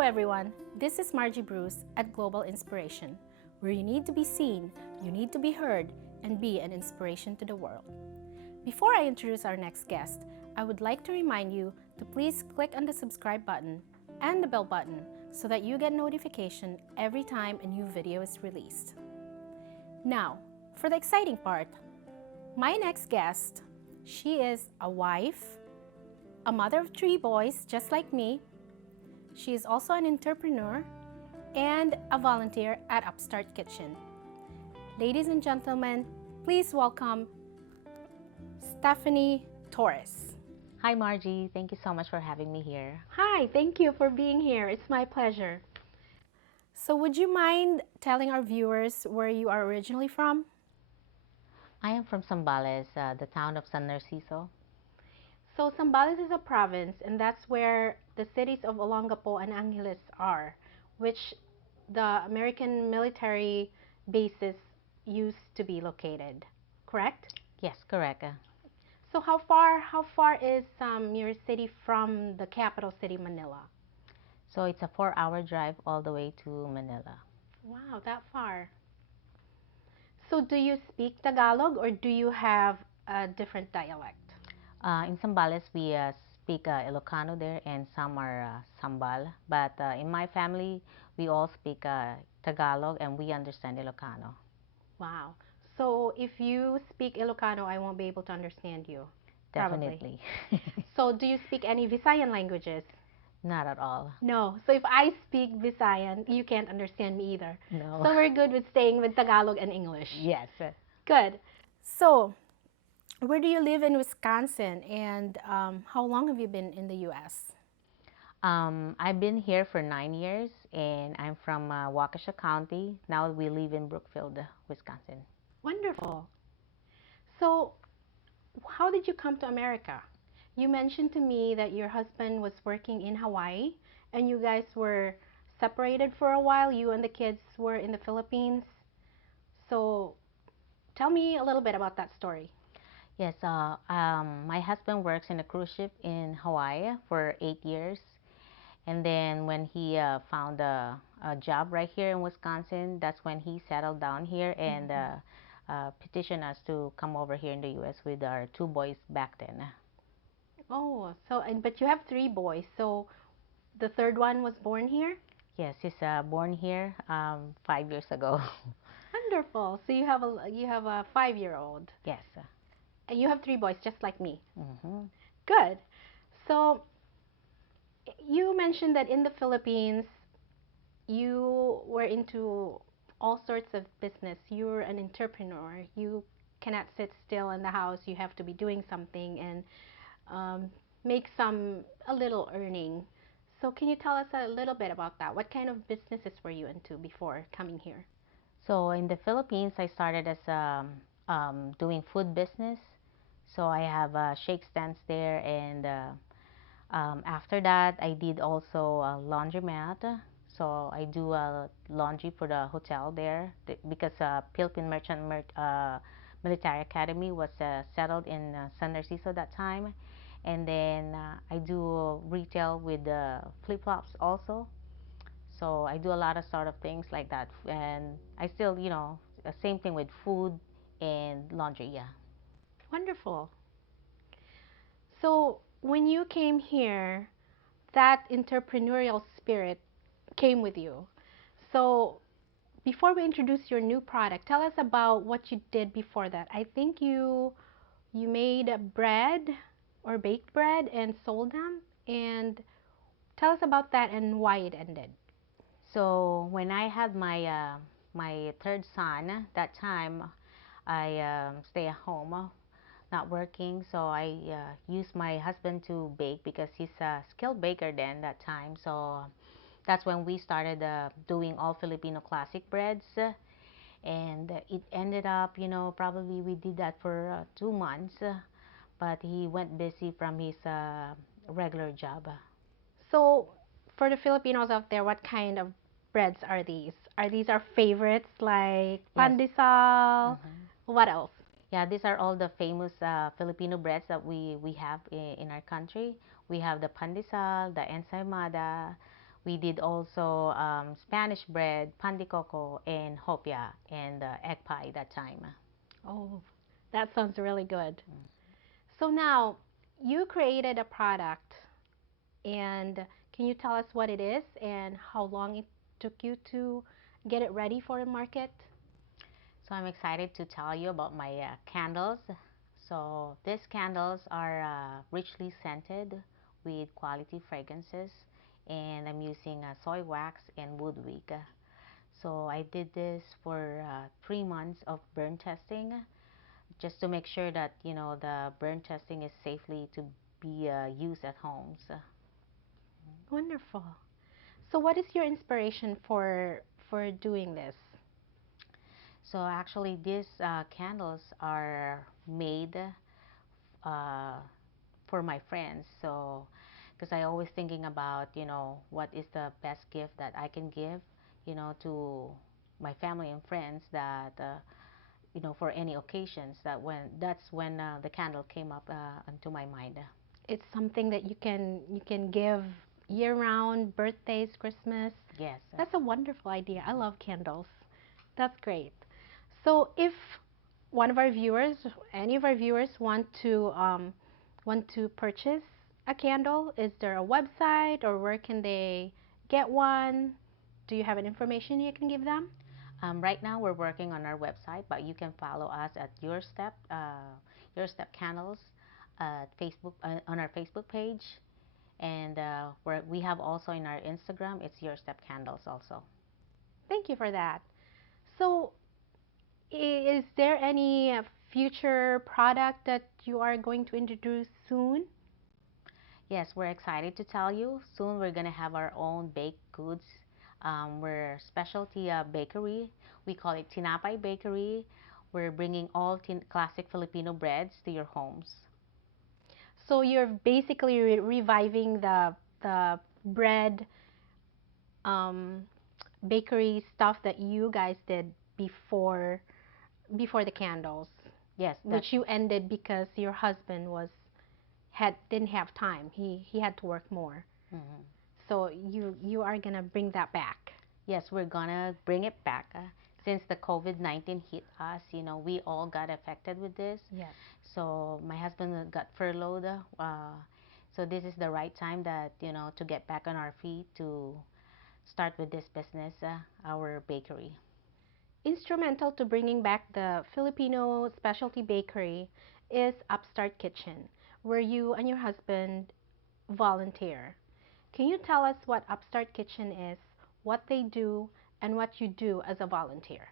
Hello everyone, this is Margie Bruce at Global Inspiration, where you need to be seen, you need to be heard, and be an inspiration to the world. Before I introduce our next guest, I would like to remind you to please click on the subscribe button and the bell button so that you get notification every time a new video is released. Now, for the exciting part, my next guest, she is a wife, a mother of 3 boys just like me. She is also an entrepreneur and a volunteer at Upstart Kitchen. Ladies and gentlemen, please welcome Stephanie Torres. Hi Margie, thank you so much for having me here. Hi, thank you for being here. It's my pleasure. So would you mind telling our viewers where you are originally from? I am from Zambales, the town of San Narciso. So Zambales is a province, and that's where the cities of Olongapo and Angeles are, which the American military bases used to be located, correct? Yes, correct. So how far is your city from the capital city, Manila? So it's a 4-hour drive all the way to Manila. Wow, that far. So do you speak Tagalog or do you have a different dialect? In Zambales, we speak Ilocano there, and some are Sambal. But in my family, we all speak Tagalog, and we understand Ilocano. Wow. So if you speak Ilocano, I won't be able to understand you. Definitely. So do you speak any Visayan languages? Not at all. No. So if I speak Visayan, you can't understand me either. No. So we're good with staying with Tagalog and English. Yes. Good. So where do you live in Wisconsin, and how long have you been in the U.S.? I've been here for 9 years, and I'm from Waukesha County. Now we live in Brookfield, Wisconsin. Wonderful. So how did you come to America? You mentioned to me that your husband was working in Hawaii and you guys were separated for a while. You and the kids were in the Philippines. So tell me a little bit about that story. Yes, my husband works in a cruise ship in Hawaii for 8 years. And then when he found a job right here in Wisconsin, that's when he settled down here and petitioned us to come over here in the U.S. with our 2 boys back then. Oh, so but you have 3 boys. So the third one was born here? Yes, he's born here 5 years ago. Wonderful. So you have a 5-year-old. Yes. And you have 3 boys just like me. Mm-hmm. Good. So you mentioned that in the Philippines you were into all sorts of business. You're an entrepreneur. You cannot sit still in the house. You have to be doing something and make a little earning. So can you tell us a little bit about that? What kind of businesses were you into before coming here? So in the Philippines, I started as doing food business. So I have shake stands there, and after that, I did also a laundromat. So I do laundry for the hotel there because Philippine Military Academy was settled in San Narciso that time. And then I do retail with flip-flops also. So I do a lot of sort of things like that. And I still, same thing with food and laundry, yeah. Wonderful. So when you came here, that entrepreneurial spirit came with you. So before we introduce your new product, tell us about what you did before that. I think you made bread or baked bread and sold them. And tell us about that and why it ended. So when I had my third son, that time I stay at home, not working. So I used my husband to bake because he's a skilled baker then that time. So that's when we started doing all Filipino classic breads. And it ended up, probably we did that for 2 months, but he went busy from his regular job. So for the Filipinos out there, what kind of breads are these? Are these our favorites like Yes. pandesal? What else? Yeah, these are all the famous Filipino breads that we have in our country. We have the pandesal, the ensaymada, We did also Spanish bread, pan de coco, and hopia, and egg pie that time. Oh, that sounds really good. So now you created a product, and can you tell us what it is and how long it took you to get it ready for the market? So I'm excited to tell you about my candles. So these candles are richly scented with quality fragrances, and I'm using soy wax and wood wick. So I did this for 3 months of burn testing, just to make sure that the burn testing is safely to be used at homes. Wonderful. So what is your inspiration for doing this? So actually, these candles are made uh, for my friends. So, because I always thinking about, what is the best gift that I can give, to my family and friends that, for any occasions that's when the candle came up into my mind. It's something that you can give year round, birthdays, Christmas. Yes. That's a wonderful idea. I love candles. That's great. So if one of our viewers, any of our viewers want to purchase a candle, is there a website or where can they get one? Do you have any information you can give them? Right now we're working on our website, but you can follow us at Ursteph Candles Facebook on our Facebook page, and we have also in our Instagram. It's Ursteph Candles also. Thank you for that. So is there any future product that you are going to introduce soon? Yes, we're excited to tell you. Soon we're gonna have our own baked goods. We're specialty bakery. We call it Ti.na.pay Bakery. We're bringing all classic Filipino breads to your homes. So you're basically reviving the bread um, bakery stuff that you guys did before the candles, Yes, that's which you ended because your husband had didn't have time. He had to work more. mhm. So you are gonna bring that back. Yes, we're gonna bring it back. Since the COVID-19 hit us, we all got affected with this. Yes. So my husband got furloughed. So this is the right time that, to get back on our feet to start with this business, our bakery. Instrumental to bringing back the Filipino specialty bakery is Upstart Kitchen, where you and your husband volunteer. Can you tell us what Upstart Kitchen is, what they do, and what you do as a volunteer?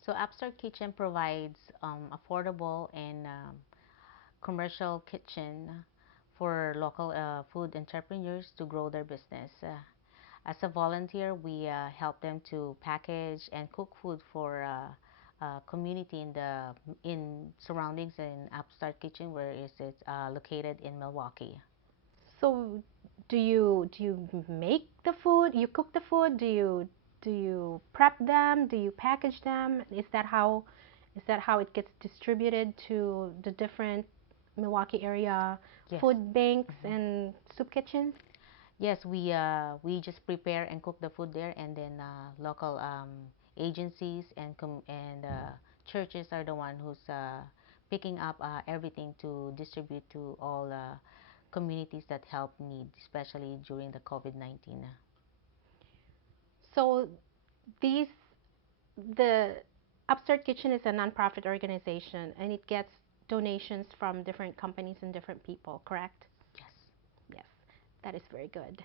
So Upstart Kitchen provides affordable and commercial kitchen for local food entrepreneurs to grow their business. As a volunteer, we help them to package and cook food for community in surroundings in Upstart Kitchen, where is it located in Milwaukee. So, do you make the food? You cook the food? Do you prep them? Do you package them? Is that how it gets distributed to the different Milwaukee area Yes. food banks Mhm. and soup kitchens? Yes, we just prepare and cook the food there, and then local agencies and churches are the one who's picking up everything to distribute to all communities that help need, especially during the COVID-19. So these the Upstart Kitchen is a nonprofit organization and it gets donations from different companies and different people, correct? Yes. Yes, that is very good.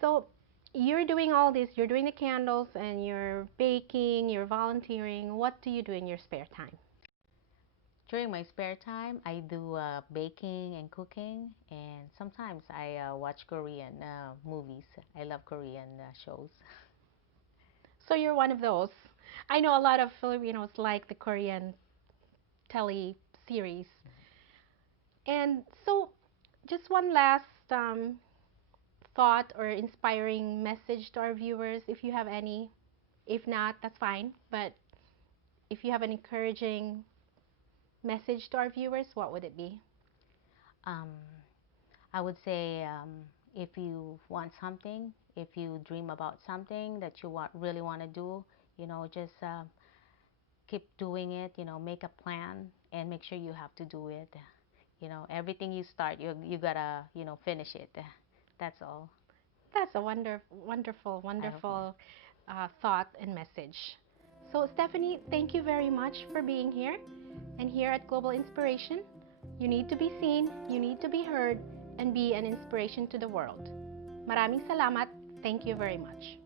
So you're doing all this, you're doing the candles and you're baking, you're volunteering. What do you do in your spare time? During my spare time, I do baking and cooking, and sometimes I watch Korean movies. I love Korean shows. So you're one of those. I know a lot of Filipinos like the Korean tele series. And so, just one last thought or inspiring message to our viewers, if you have any. If not, that's fine. But if you have an encouraging message to our viewers, what would it be? Um, I would say if you want something, if you dream about something that you really want to do, just keep doing it. Make a plan and make sure you have to do it. Everything you start, you gotta finish it. That's all. That's a wonderful, I hope. wonderful thought and message. So, Stephanie, thank you very much for being here. And here at Global Inspiration, you need to be seen, you need to be heard, and be an inspiration to the world. Maraming salamat. Thank you very much.